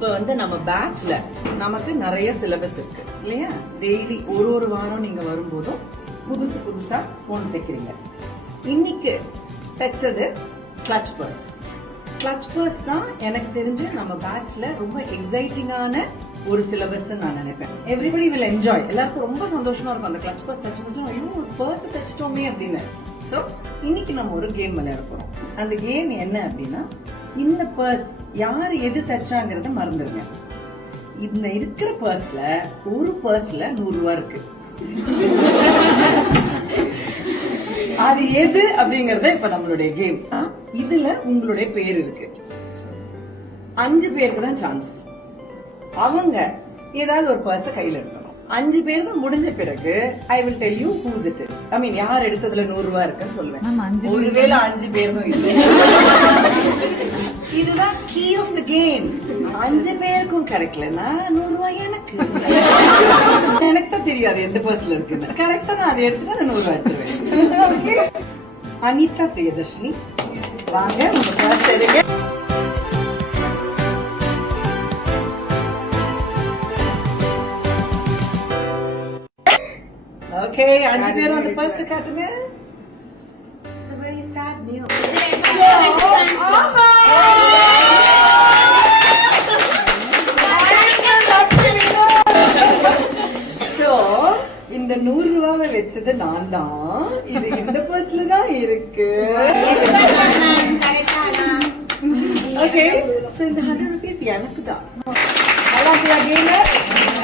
இப்போ நம்ம பேட்ச்ல நமக்கு நிறைய சிலபஸ் இருக்கு இல்லையா? டெய்லி ஒரு வாரம் நீங்க வரும்போதும் புதுசா ஒன்று தைக்கிறீங்க. இன்னைக்கு தைச்சது கிளட்ச் பர்ஸ். கிளட்ச் பர்ஸ் தான் எனக்கு தெரிஞ்சு நம்ம பேட்ச்ல ரொம்ப எக்ஸைட்டிங்கான ஒரு சிலபஸ் நான் நினைப்பேன். Everybody will enjoy. எல்லாருக்கும் ரொம்ப சந்தோஷமா இருக்கும் அந்த கிளட்ச் பர்ஸ் தச்சு முடிச்சோம், ஐயோ ஒரு பர்ஸ் தைச்சிட்டோமே அப்படின்னு. ஸோ இன்னைக்கு நம்ம ஒரு கேம் விளையாட போறோம். அந்த கேம் என்ன அப்படின்னா, இந்த பர்ஸ் யாரு எது தச்சாங்கிறத மறந்துருங்க. இந்த இருக்கிற பர்ஸ்ல ஒரு பர்ஸ்ல 100 ரூபாய் இருக்கு. அது எது அப்படிங்கறத இப்ப நம்மளுடைய கேம். இதுல உங்களுடைய பேர் இருக்கு. 5 பேருக்கு தான் சான்ஸ். அவங்க ஏதாவது ஒரு பர்ஸ கையில எடுக்கணும். 5 பேர் தான் முடிஞ்ச பிறகு I will tell you who's it is. I mean யார் எடுத்ததுல 100 ரூபாய் இருக்குன்னு சொல்லுவேன். ஒருவேளை 5 பேரும் இல்லை. இதுதான் கீ ஆஃப் தி கேம். 5 பேருக்கும் கிடைக்கலன்னா 100 ரூபாய் எனக்கு. எனக்கு தான் தெரியாது எந்த பர்ஸ்ல இருக்குன்னு. கரெக்டா நான் அதை எடுத்துட்டு அந்த 100 ரூபாய் எடுத்துருவேன். அனிதா பிரியதர்ஷினி, வாங்க உங்க பர்ஸ் எடுங்க. ஓகே, 5 பேரும் அந்த பர்ஸ் காட்டுங்க. It's a very sad news. So, இந்த 100 ரூபாவை வச்சது நான் தான். இது இந்த பர்ஸ்ல தான் இருக்கு. ஓகே, so இந்த 100 rupees எனக்கு தான். நல்லா இருக்கா கேம்?